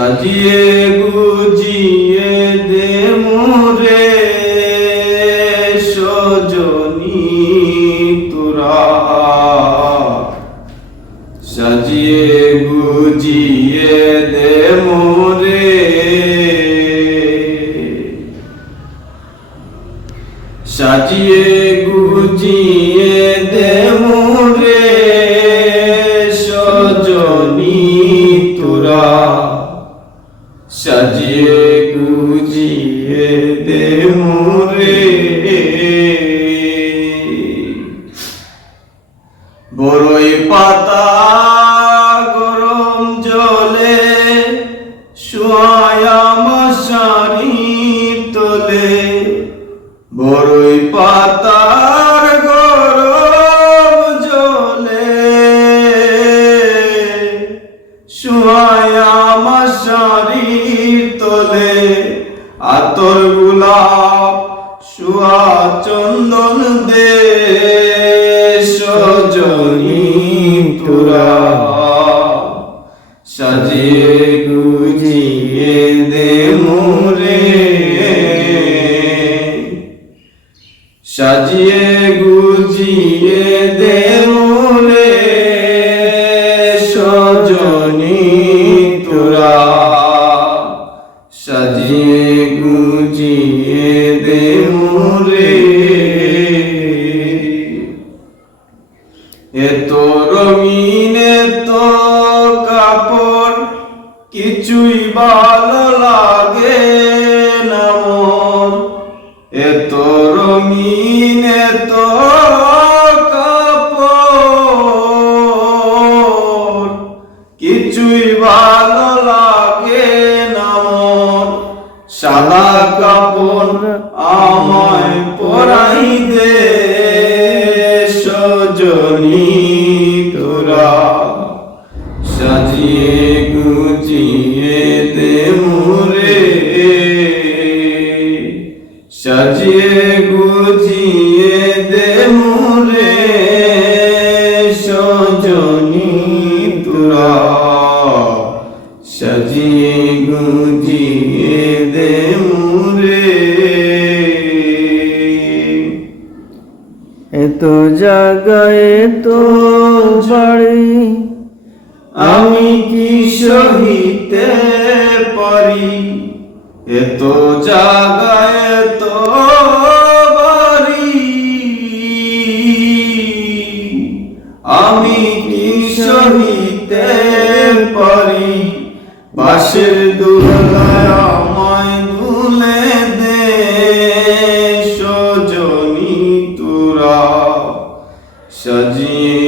সাজিয়ে গুজিয়ে দে মোরে সজনী তোরা, সাজিয়ে গুজিয়ে দে মোরে, সাজিয়ে গুজিয়ে দে মোরে সজনী তোরা, সাজিয়ে গুজিয়ে দে মোরে। বড়ই পাতা গরম জলে শোয়া মশারির তলে, বড়ই পাতার গরম জলে শোয়া মশারির তলে, আতর গোলাপ শোয়া চন্দন দে সজনী তোরা, সাজিয়ে গুজিয়ে দে মোরে, সাজিয়ে গুজিয়ে দে মোরে সজনী তোরা, সাজিয়ে গুজিয়ে দে মোরে। এত রঙিন এত কাপড় কিছুই ভালো লাগে না মোর, এত রঙিন এত কাপড় কিছুই ভালো লাগে না মোর, সাদা কাপড় আমায় পরাই দে সজনী তোরা, সাজিয়ে গুজিয়ে দে মোরে, সাজিয়ে গুজিয়ে দে মোরে সজনী তোরা, সাজিয়ে গুজিয়ে দে মোরে। এত জায়গায় এত বাড়ি আমি কি সহিতে পারি, এত জায়গায় এত বাড়ি আমি কি সহিতে পারি, বাঁশের দোলায় আমায় দুলে দে সজনী তোরা, সাজিয়ে